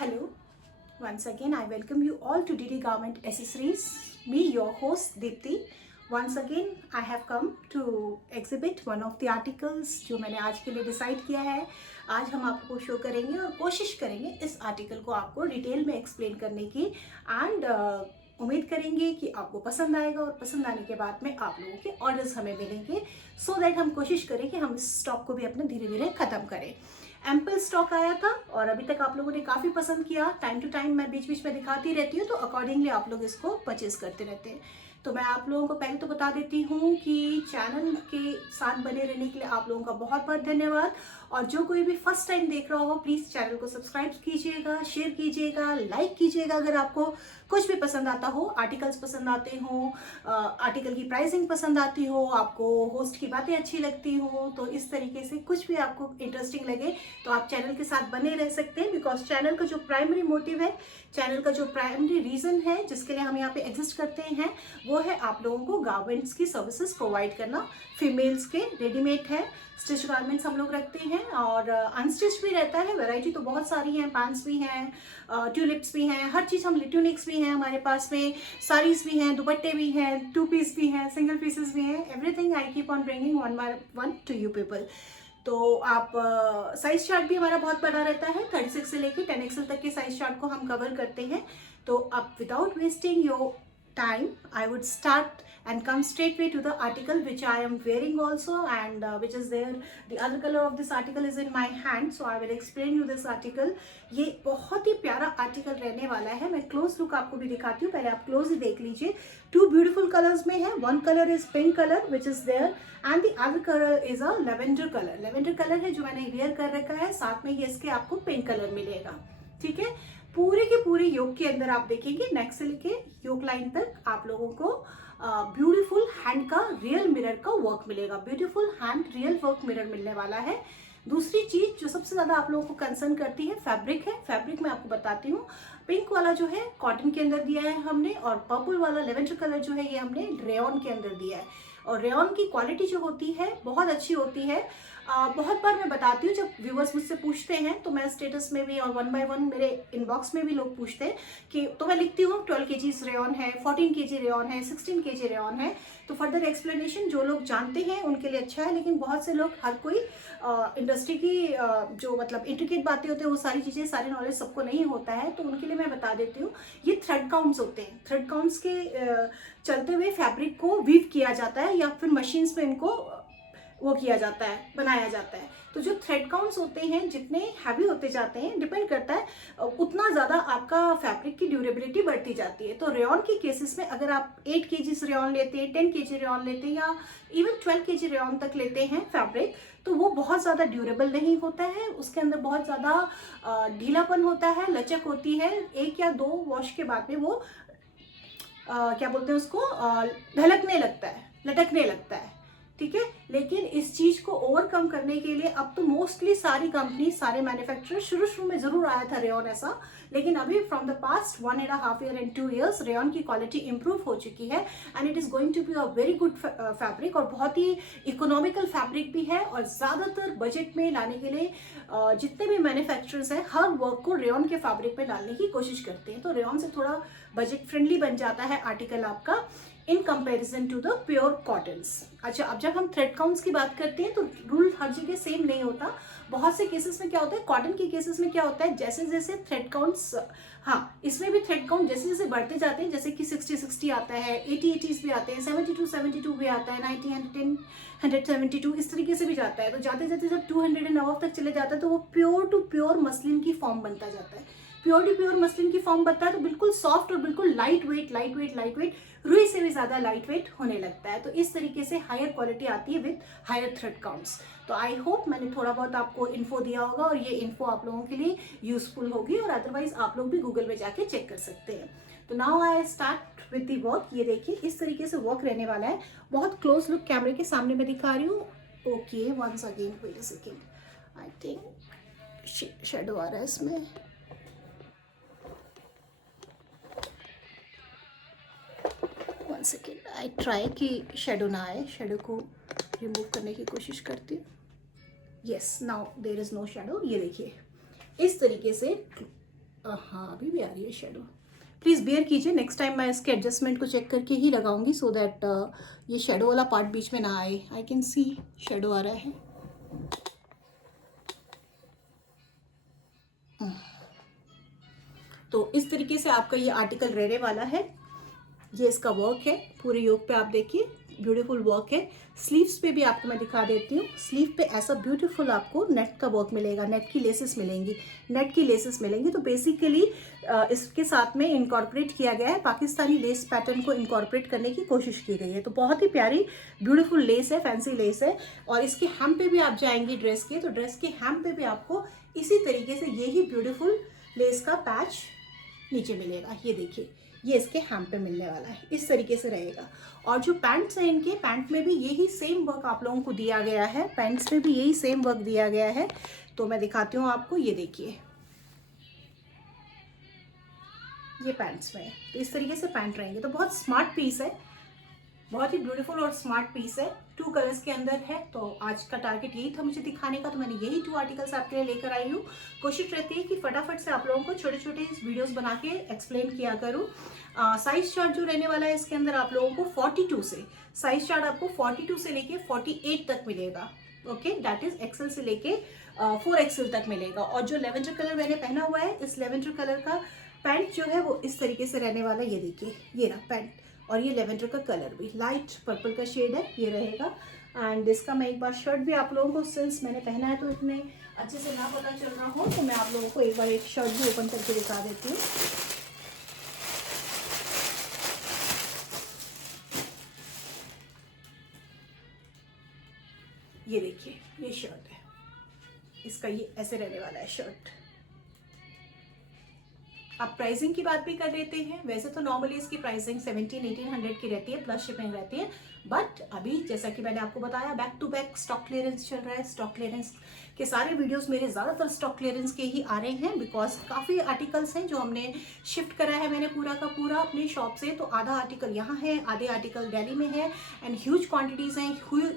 Hello, once again I welcome you all to DD Garment Accessories. Me, your host Deepti. Once again I have come to exhibit one of the articles जो मैंने आज के लिए decide किया है. आज हम आपको शो करेंगे और कोशिश करेंगे इस आर्टिकल को आपको डिटेल में एक्सप्लेन करने की एंड उम्मीद करेंगे कि आपको पसंद आएगा और पसंद आने के बाद में आप लोगों के ऑर्डर्स हमें मिलेंगे सो दैट हम कोशिश करें कि हम इस स्टॉक को भी अपना धीरे धीरे ख़त्म करें. एम्पल स्टॉक आया था और अभी तक आप लोगों ने काफ़ी पसंद किया. टाइम टू टाइम मैं बीच बीच में दिखाती रहती हूँ तो अकॉर्डिंगली आप लोग इसको परचेज करते रहते हैं. तो मैं आप लोगों को पहले तो बता देती हूँ कि चैनल के साथ बने रहने के लिए आप लोगों का बहुत बहुत धन्यवाद. और जो कोई भी फर्स्ट टाइम देख रहा हो प्लीज़ चैनल को सब्सक्राइब कीजिएगा, शेयर कीजिएगा, लाइक कीजिएगा. अगर आपको कुछ भी पसंद आता हो, आर्टिकल्स पसंद आते हो, आर्टिकल की प्राइसिंग पसंद आती हो, आपको होस्ट की बातें अच्छी लगती हो, तो इस तरीके से कुछ भी आपको इंटरेस्टिंग लगे तो आप चैनल के साथ बने रह सकते हैं. बिकॉज चैनल का जो प्राइमरी मोटिव है, चैनल का जो प्राइमरी रीज़न है जिसके लिए हम यहाँ पे एग्जिस्ट करते हैं वो है आप लोगों को गारमेंट्स की सर्विसेज प्रोवाइड करना. फीमेल्स के रेडीमेड है, स्टिच गारमेंट्स हम लोग रखते हैं और अनस्टिच भी रहता है. वैरायटी तो बहुत सारी हैं, पैंट्स भी हैं, ट्यूलिप्स भी हैं, हर चीज़ हम ट्यूनिक्स भी हैं हमारे पास में, साड़ीज़ भी हैं, दुपट्टे भी हैं, 2 पीस भी हैं, सिंगल पीसेस भी हैं. Everything I keep on bringing one by one two you people. तो आप साइज चार्ट भी हमारा बहुत बड़ा रहता है. 36 से लेके 10XL तक के साइज चार्ट को हम कवर करते हैं. तो अब without wasting your time I would start and come straightway to the article which I am wearing also and which is there. The other color of this article is in my hand, so I will explain you this article. ये बहुत ही प्यारा article रहने वाला है. मैं close look आपको भी दिखाती हूँ, पहले आप क्लोज ही देख लीजिए. 2 ब्यूटीफुल कलर्स में है. One colour is pink colour which is there and the other colour is a lavender colour. Lavender colour है जो मैंने वेयर कर रखा है, साथ में ये इसके आपको पिंक कलर मिलेगा. ठीक है, पूरे के पूरे योग के अंदर आप देखेंगे नेक से लेके योग लाइन तक आप लोगों को ब्यूटीफुल हैंड का रियल मिरर का वर्क मिलेगा. Beautiful hand real work mirror मिलने वाला है. दूसरी चीज जो सबसे ज्यादा आप लोगों को कंसर्न करती है फैब्रिक है. फैब्रिक मैं आपको बताती हूँ. पिंक वाला जो है कॉटन के अंदर दिया है हमने और पर्पल वाला लेवेंडर कलर जो है ये हमने रेयॉन के अंदर दिया है. और रेयॉन की क्वालिटी जो होती है बहुत अच्छी होती है. बहुत बार मैं बताती हूँ, जब व्यूअर्स मुझसे पूछते हैं तो मैं स्टेटस में भी और 1 by 1 मेरे इनबॉक्स में भी लोग पूछते हैं कि तो मैं लिखती हूँ 12 kg रेयॉन है, 14 kg रेयॉन है, 16 kg रेयॉन है. तो फर्दर एक्सप्लेनेशन जो लोग जानते हैं उनके लिए अच्छा है, लेकिन बहुत से लोग, हर कोई इंडस्ट्री की जो मतलब इंट्रिकेट बातें होती हैं वो सारी चीज़ें, सारे नॉलेज सबको नहीं होता है. तो उनके लिए मैं बता देती हूँ ये थ्रेड काउंट्स होते हैं. थ्रेड काउंट्स के चलते हुए फैब्रिक को वीव किया जाता है या फिर मशीन्स में इनको वो किया जाता है, बनाया जाता है. तो जो थ्रेड काउंट्स होते हैं जितने हैवी होते जाते हैं, डिपेंड करता है उतना ज़्यादा आपका फैब्रिक की ड्यूरेबिलिटी बढ़ती जाती है. तो रेयॉन के केसेस में अगर आप 8 kg रेयॉन लेते हैं, 10 kg रेयॉन लेते हैं या इवन 12 kg रेयॉन तक लेते हैं फैब्रिक, तो वो बहुत ज़्यादा ड्यूरेबल नहीं होता है. उसके अंदर बहुत ज़्यादा ढीलापन होता है, लचक होती है. 1 या 2 वॉश के बाद में वो क्या बोलते हैं उसको, ढलकने लगता है, लटकने लगता है. ठीक है, लेकिन इस चीज़ को ओवरकम करने के लिए अब तो मोस्टली सारी कंपनी, सारे मैन्युफैक्चरर, शुरू में ज़रूर आया था रेयॉन ऐसा, लेकिन अभी from the past 1.5 year and 2 years rayon की क्वालिटी इंप्रूव हो चुकी है and it is going to be a very good fabric. और बहुत ही इकोनॉमिकल फैब्रिक भी है. और ज़्यादातर बजट में लाने के लिए जितने भी मैन्युफैक्चरर्स हैं हर वर्क को रेयॉन के फैब्रिक में डालने की कोशिश करते हैं. तो रेयॉन से थोड़ा बजट फ्रेंडली बन जाता है आर्टिकल आपका in comparison to the pure cottons. अच्छा, अब जब हम थ्रेड काउंट्स की बात करते हैं तो रूल हर जगह सेम नहीं होता. बहुत से केसेस में क्या होता है, कॉटन के केसेस में क्या होता है, जैसे जैसे थ्रेड काउंट्स, हाँ इसमें भी थ्रेड काउंट जैसे जैसे बढ़ते जाते हैं, जैसे कि 60 आता है, 80 भी आते हैं, 72 भी आता है, 90 172 इस तरीके से भी जाता है. तो जाते जाते जब 200 एंड अबव तक चले जाता है तो वो प्योर टू प्योर मसलिन की फॉर्म बनता जाता है. प्योर टू प्योर मसलिन की फॉर्म बनता है तो बिल्कुल सॉफ्ट और बिल्कुल लाइट वेट, रुई से भी ज़्यादा लाइट वेट होने लगता है. तो इस तरीके से हायर क्वालिटी आती है विद हायर थ्रेड काउंट्स. तो आई होप मैंने थोड़ा बहुत आपको इन्फो दिया होगा और ये इन्फो आप लोगों के लिए यूजफुल होगी. और अदरवाइज आप लोग भी गूगल में जाके चेक कर सकते हैं. तो now I start with the work. ये देखिए इस तरीके से वर्क रहने वाला है. बहुत क्लोज लुक कैमरे के सामने मैं दिखा रही हूँ. Okay, once again wait a second, I think shadow आ रहा है इसमें. वन सेकेंड, आई ट्राई कि शेडो ना आए. शेडो को रिमूव करने की कोशिश करती हूँ. Yes, now there is no shadow. ये देखिए इस तरीके से हाँ अभी भी आ रही है शेडो, प्लीज़ बेयर कीजिए, नेक्स्ट टाइम मैं इसके एडजस्टमेंट को चेक करके ही लगाऊंगी सो दैट ये शेडो वाला पार्ट बीच में ना आए। आई कैन सी शेडो आ रहा है। तो इस तरीके से आपका ये आर्टिकल रहने वाला है। ये इसका वर्क है, पूरे योक पे आप देखिए ब्यूटीफुल वर्क है। स्लीव्स पे भी आपको मैं दिखा देती हूँ, स्लीव पे ऐसा ब्यूटीफुल आपको नेट का वर्क मिलेगा, नेट की लेसेस मिलेंगी, नेट की लेसेस मिलेंगी। तो बेसिकली इसके साथ में इनकॉर्पोरेट किया गया है, पाकिस्तानी लेस पैटर्न को इनकॉर्पोरेट करने की कोशिश की गई है। तो बहुत ही प्यारी ब्यूटीफुल लेस है, फैंसी लेस है। और इसके हेम पे भी आप जाएंगी ड्रेस के, तो ड्रेस के हेम पे भी आपको इसी तरीके से यही ब्यूटीफुल लेस का पैच नीचे मिलेगा। ये देखिए, ये इसके हेम पे मिलने वाला है, इस तरीके से रहेगा। और जो पैंट्स हैं इनके, पैंट में भी यही सेम वर्क आप लोगों को दिया गया है, पैंट्स में भी यही सेम वर्क दिया गया है। तो मैं दिखाती हूँ आपको, ये देखिए ये पैंट्स में है, तो इस तरीके से पैंट रहेंगे। तो बहुत स्मार्ट पीस है, बहुत ही ब्यूटीफुल और स्मार्ट पीस है। 2 कलर्स के अंदर है। तो आज का टारगेट यही था मुझे दिखाने का, तो मैंने यही 2 आर्टिकल्स आपके लिए लेकर आई हूँ। कोशिश रहती है कि फटाफट से आप लोगों को छोटे छोटे वीडियोस बना के एक्सप्लेन किया करूँ। साइज चार्ट जो रहने वाला है इसके अंदर आप लोगों को 42 से, साइज चार्ट आपको 42 से लेके 48 तक मिलेगा। ओके, दैट इज एक्सेल से लेके 4XL तक मिलेगा। और जो लेवेंडर कलर मैंने पहना हुआ है, इस लेवेंडर कलर का पैंट जो है वो इस तरीके से रहने वाला है। ये देखिए, ये रहा पैंट, और ये लेवेंडर का कलर भी लाइट पर्पल का शेड है, ये रहेगा। एंड इसका मैं एक बार शर्ट भी आप लोगों को, सिंस मैंने पहना है तो इतने अच्छे से ना पता चल रहा हो, तो मैं आप लोगों को एक बार एक शर्ट भी ओपन करके दिखा देती हूँ। ये देखिए, ये शर्ट है, इसका ये ऐसे रहने वाला है शर्ट। आप प्राइसिंग की बात भी कर लेते हैं। वैसे तो नॉर्मली इसकी प्राइसिंग 1700-1800 की रहती है, प्लस शिपिंग रहती है। बट अभी जैसा कि मैंने आपको बताया, back to back stock clearance चल रहा है। स्टॉक क्लियरेंस के सारे वीडियोस मेरे ज़्यादातर स्टॉक क्लियरेंस के ही आ रहे हैं, बिकॉज काफ़ी आर्टिकल्स हैं जो हमने शिफ्ट करा है मैंने पूरा का पूरा अपने शॉप से। तो आधा आर्टिकल यहाँ है, आधे आर्टिकल दिल्ली में है, एंड ह्यूज क्वान्टिटीज़ हैं,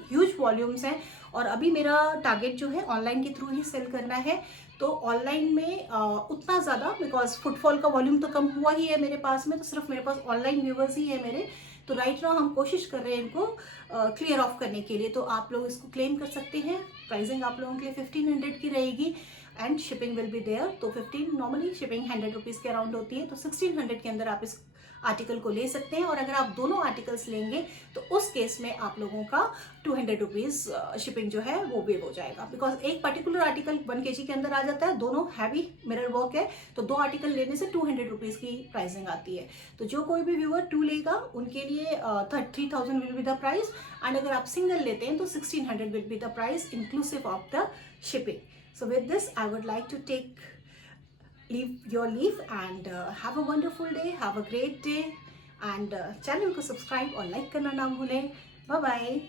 ह्यूज वॉल्यूम्स हैं। और अभी मेरा टारगेट जो है ऑनलाइन के थ्रू ही सेल करना है। तो ऑनलाइन में उतना ज़्यादा, बिकॉज फुटफॉल का वॉल्यूम तो कम हुआ ही है मेरे पास में, तो सिर्फ मेरे पास ऑनलाइन व्यूवर्स ही है मेरे। तो राइट नाउ हम कोशिश कर रहे हैं इनको क्लियर ऑफ करने के लिए। तो आप लोग इसको क्लेम कर सकते हैं। प्राइसिंग आप लोगों के लिए 1500 की रहेगी, and shipping will be there. तो 15 नॉर्मली शिपिंग 100 रुपीज़ के अराउंड होती है, तो 1600 के अंदर आप इस आर्टिकल को ले सकते हैं। और अगर आप दोनों आर्टिकल्स लेंगे तो उस केस में आप लोगों का 200 रुपीज़ शिपिंग जो है वो वेव हो जाएगा, बिकॉज एक पर्टिकुलर आर्टिकल 1 kg के अंदर आ जाता है, दोनों हैवी मिरर वर्क है, तो 2 आर्टिकल लेने से 200 रुपीज़ की प्राइसिंग आती है। तो जो कोई भी व्यूअर 2 लेगा उनके लिए 3000 will be the price, and अगर आप सिंगल लेते हैं तो 1600 will be the price inclusive of the shipping. So with this, I would like to leave your leave, and have a wonderful day, have a great day, and channel को subscribe और like करना ना भूलें। Bye bye.